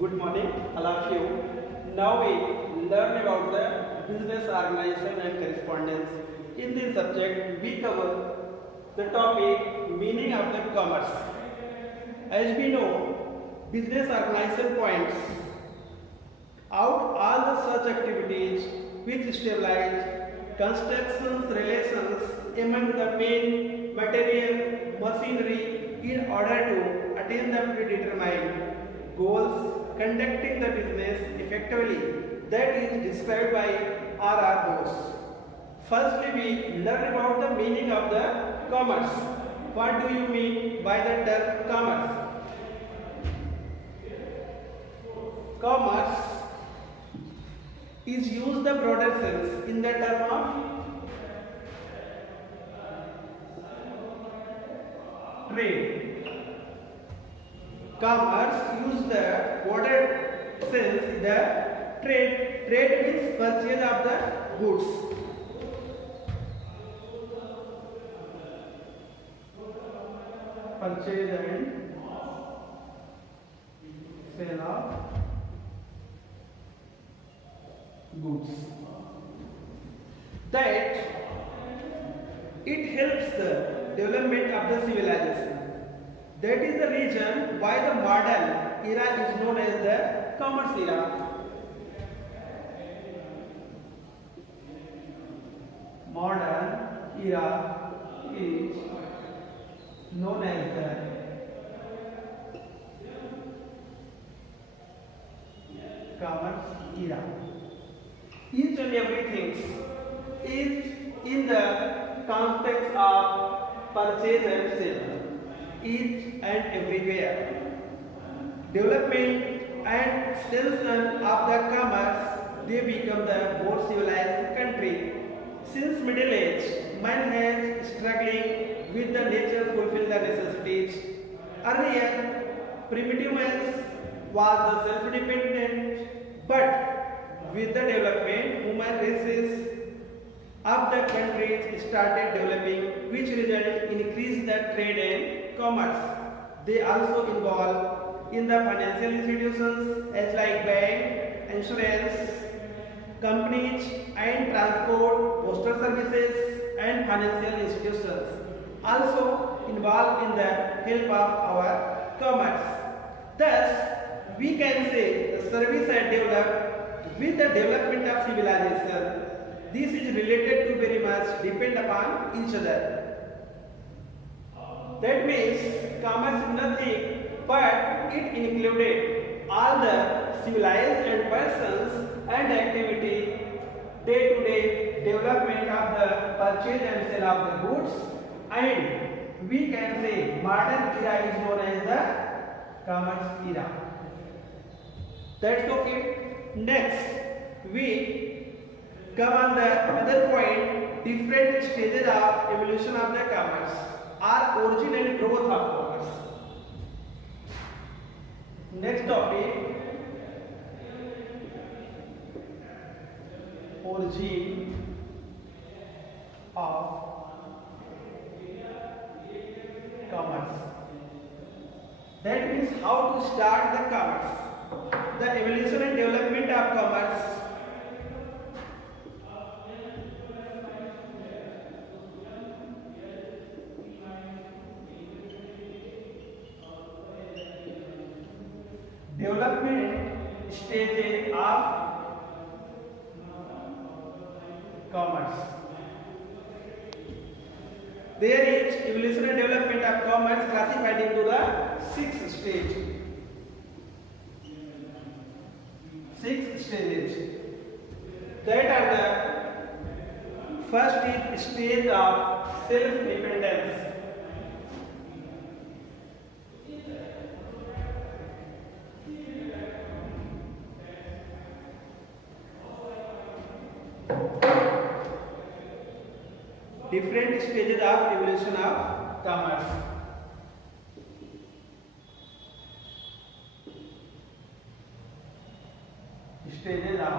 Good morning, all of you. Now we learn about the business organization and correspondence. In this subject, we cover the topic meaning of the commerce. As we know, business organization points out all the such activities which stabilize constructions relations among the main material machinery in order to attain the predetermined goals. Conducting the business effectively, that is described by R.R. Bose. Firstly, we learn about the meaning of the commerce. What do you mean by the term commerce? Commerce is used the broader sense in the term of trade. Commerce use the broader sense the trade. Trade means purchase of the goods. Purchase and sale of goods. That it helps the development of the civilization. That is the reason why the modern era is known as the commerce era. Modern era is known as the commerce era. Each and everything is in the context of purchase and sale. Each and everywhere. Development and extension of the commerce, they become the more civilized country. Since Middle Age, man has struggling with the nature fulfill the necessities. Earlier, primitive man was the self-dependent, but with the development, human races of the countries started developing, which result in increased the trade and commerce. They also involve in the financial institutions as like bank, insurance, companies and transport, postal services and financial institutions. Also involved in the help of our commerce. Thus, we can say the service had developed with the development of civilization. This is related to very much depend upon each other. That means commerce is nothing but it included all the civilized and persons and activity day-to-day development of the purchase and sale of the goods, and we can say modern era is known as the commerce era. That's okay. Next, we come on the other point, different stages of evolution of the commerce are origin and growth of commerce. Next topic, origin of commerce. That means how to start the commerce. The evolution and development of commerce. Development stages of commerce. There is evolution and development of commerce classified into the 6 stages. 6 stages. That are the first stage of self-dependence. Different stages of evolution of commerce. Stages of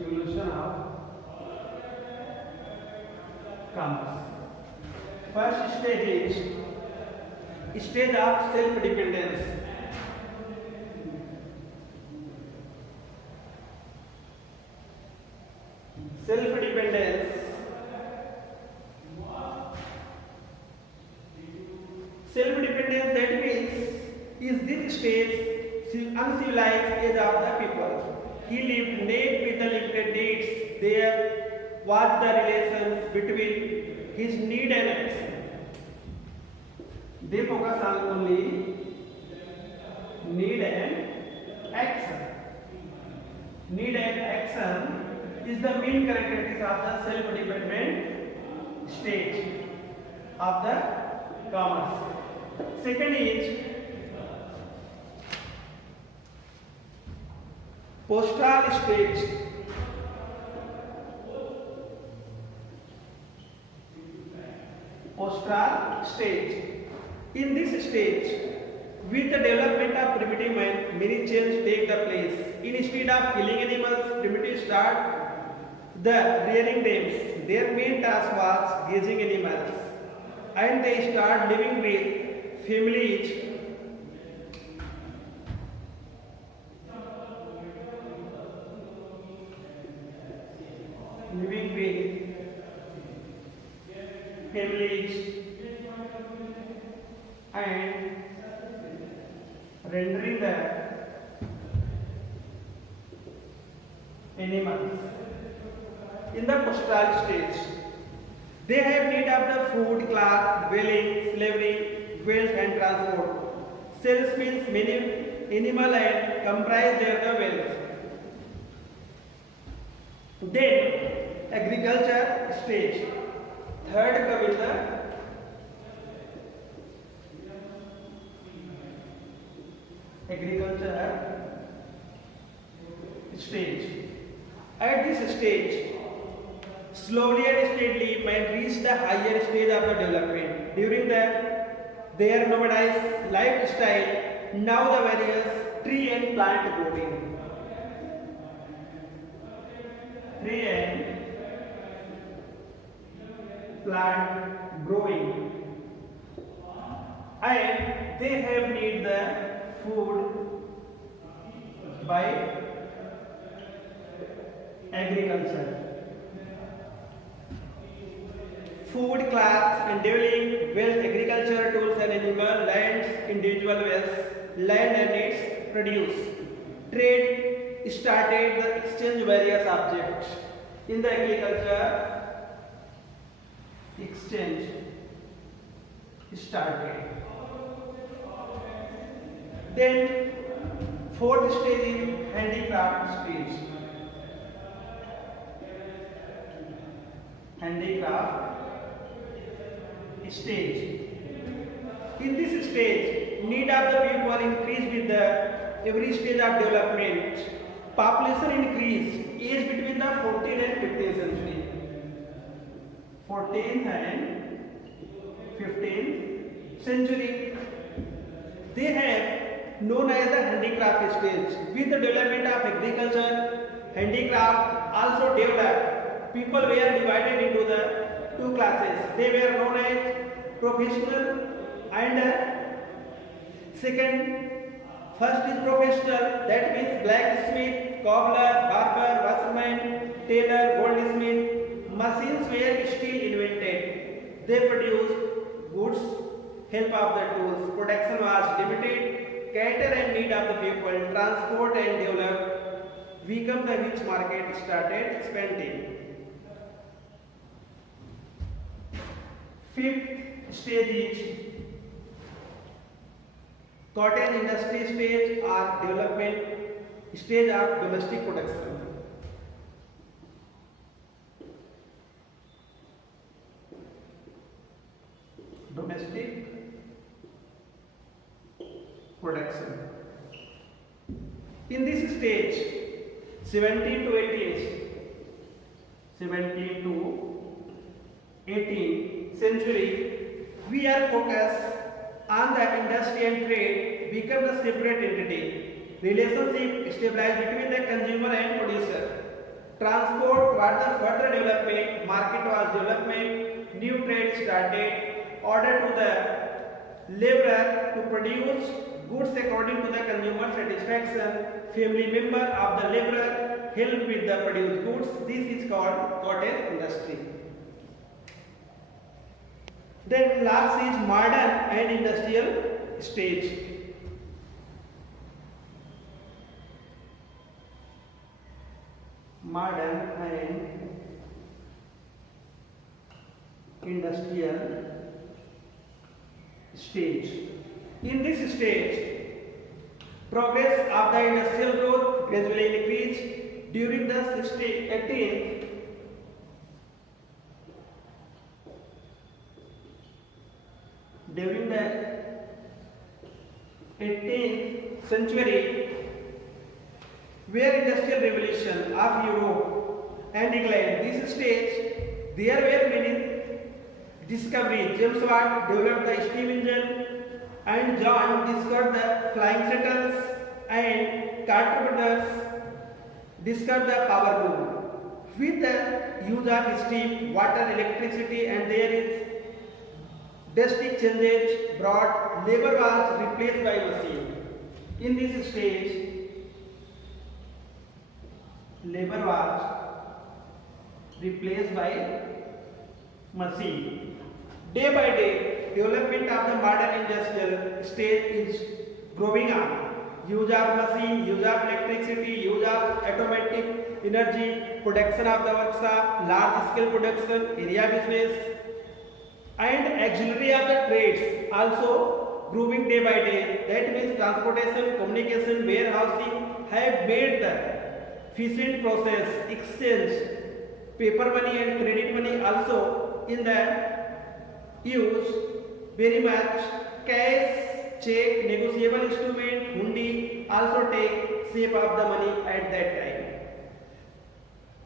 evolution of commerce. First stage is stage of self-dependence. Self-dependence. Self-dependence, that means is this stage uncivilized age of the people. He lived naked with the limited needs. There was the relations between his need and action. They focus on only need and action. Need and action is the main characteristics of the self-dependent stage of the commerce. Second is postal stage. Postal stage. In this stage, with the development of primitive man, many changes take the place. Instead of killing animals, primitives start the rearing them. Their main task was grazing animals, and they start living with families. Living with families and rendering the animals. In the postal stage, they have need of the food, cloth, dwelling, slavery, wealth and transport. Sales means many animal and comprise their the wealth. Then agriculture stage. Third come in the agriculture stage. At this stage, slowly and steadily man reach the higher stage of the development. During their nomadized lifestyle, now the various tree and plant growing. Tree and plant growing, and they have need the food by agriculture. Food, cloths, and dealing, wealth, agriculture, tools and animal, lands, individual wealth, land and its produce. Trade started the exchange various objects. In the agriculture, exchange started. Then fourth stage is handicraft stage. Handicraft stage. In this stage, need of the people increase with the every stage of development. Population increase, age between the 14th and 15th century. 14th and 15th century. They have known as the handicraft stage. With the development of agriculture, handicraft also developed. People were divided into the two classes. They were known as professional and first is professional, that means blacksmith, cobbler, barber, washerman, tailor, goldsmith. Machines were still invented. They produced goods, help of the tools. Production was limited. Cater and need of the people, transport and develop. Become the rich market started expanding. Fifth stage is cottage industry stage or development stage of domestic production. Domestic production. In this stage, 17 to 18th century, we are focused on the industry and trade become a separate entity. Relationship stabilized between the consumer and producer. Transport was the further development, market was development, new trade started, order to the laborer to produce goods according to the consumer satisfaction. Family member of the laborer help with the produced goods. This is called cottage industry. Then last is modern and industrial stage. Modern and industrial stage. In this stage, progress of the industrial growth gradually increased during the 18th during the 18th century, where industrial revolution of Europe and England. This stage, there were many discoveries. James Watt developed the steam engine, and John discovered the flying shuttles, and Carter brothers discovered the power loom. With the use of steam, water, electricity, and there is drastic changes brought, labor was replaced by machine. In this stage, labor was replaced by machine. Day by day, development of the modern industrial stage is growing up. Use of machine, use of electricity, use of automatic energy, production of the workshop, large scale production, area business, and auxiliary of the trades also growing day by day. That means transportation, communication, warehousing have made the efficient process, exchange, paper money and credit money also in the use very much. Cash, check, negotiable instrument, hundi also take shape of the money at that time.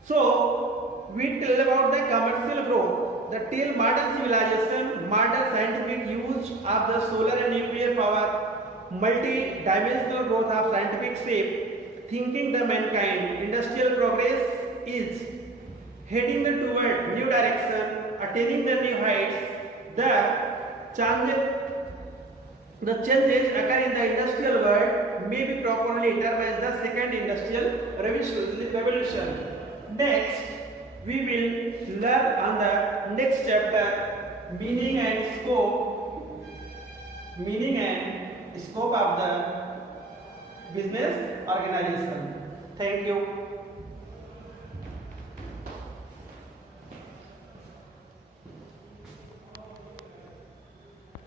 So we tell about the commercial growth. The till modern civilization, modern scientific use of the solar and nuclear power, multi-dimensional growth of scientific shape, thinking the mankind, industrial progress is heading toward new direction, attaining the new heights. The changes occur in the industrial world may be properly termed as the second industrial revolution. Next, we will learn on the next chapter meaning and scope of the business organization. Thank you.